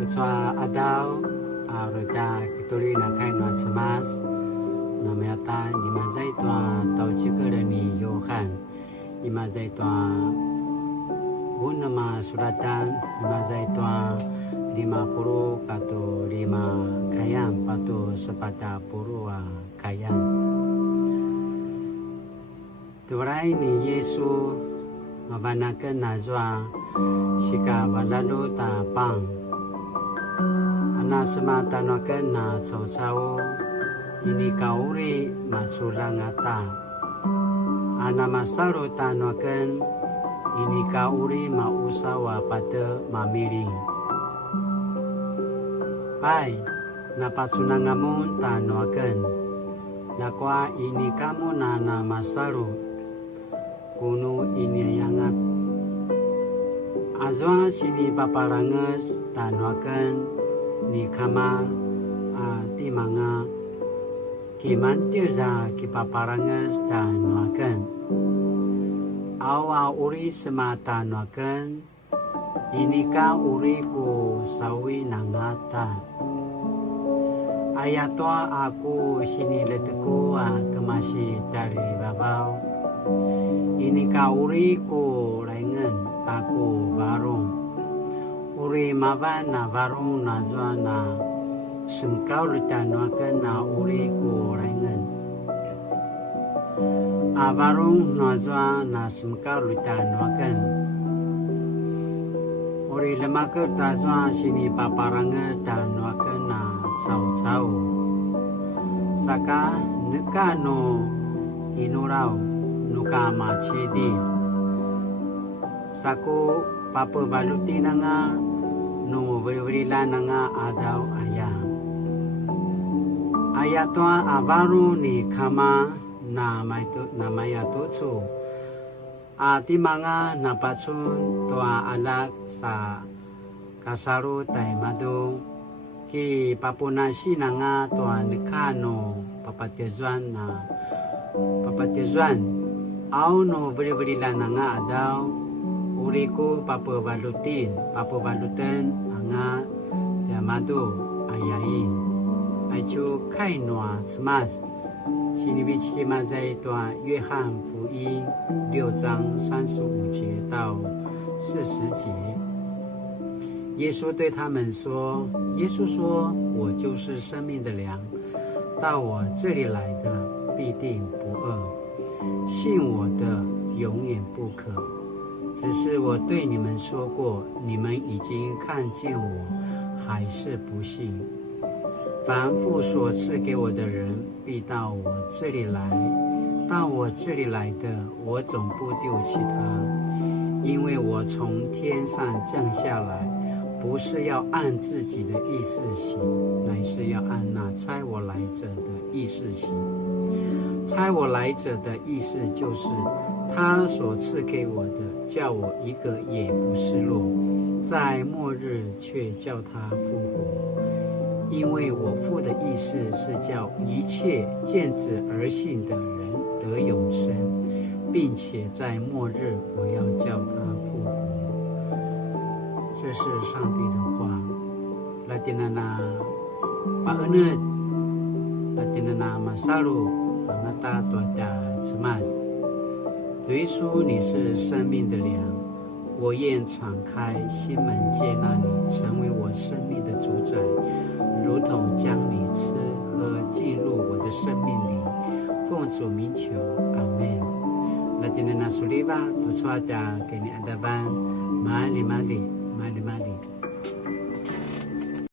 Tutswa adau roja kituri na kai na cemas na meata di mazai tua tau cikereni Yohan di mazai tua bunama suratan di mazai tua 50 kato 5 kayam pato sepata purua kayam turai ni Yesu mabanakan nazwa sika balalo ta pang ana semata noken na cau-cau ini kauri masulangata ana masaru ta noken ini kauri mausawa pada mamiring pai na patsunangamun ta noken lakwa ini kamu na masaru kuno ini yangat azwa sini paparanges ta noken ni kama ti manga ki mantir za ki paparanges ta nuaken awa uri semata nuaken ini ka uri ku sawi nangata ayatwa aku sini leteku kemasi dari babau ini ka uri ku rengen aku varung uri mavan na varung na zwa na semkau lita nuaken na uri ku rengen varung na zwa na semkau lita nuaken uri lemake ta zwa sini paparange ta nuaken na cau-cau saka neka no inurau nuka macidi saku papa baluti nanga no beri-berila nanga adau ayah ayatwa avaru ni kama na maya tutsu ati manga napatsun tua alak sa kasaru tai madu ki papunasi nanga tua nekano papatezuan au no beri-berila nanga adau uriku papa balutin anga madu ayai aichu kai noa cemas sini bici mazai tua 约翰福音6章35节到40节耶稣对他们说耶稣说我就是生命的粮到我这里来的必定不饿信我的永远不渴只是我对你们说过你们已经看见我还是不信凡父所赐给我的人必到我这里来到我这里来的我总不丢弃他因为我从天上降下来不是要按自己的意思行乃是要按那差我来者的意思行差我来者的意思就是他所赐给我的叫我一个也不失落在末日却叫他复活因为我父的意思是叫一切见子而信的人得永生并且在末日我要叫他复活这是上帝的话拉丁那巴恩呢拉丁那马萨鲁那大多的什么主耶稣你是生命的粮我愿敞开心门接纳你成为我生命的主宰如同将你吃喝进入我的生命里奉主名求阿们拉丁那苏利巴都说的给你安德班马里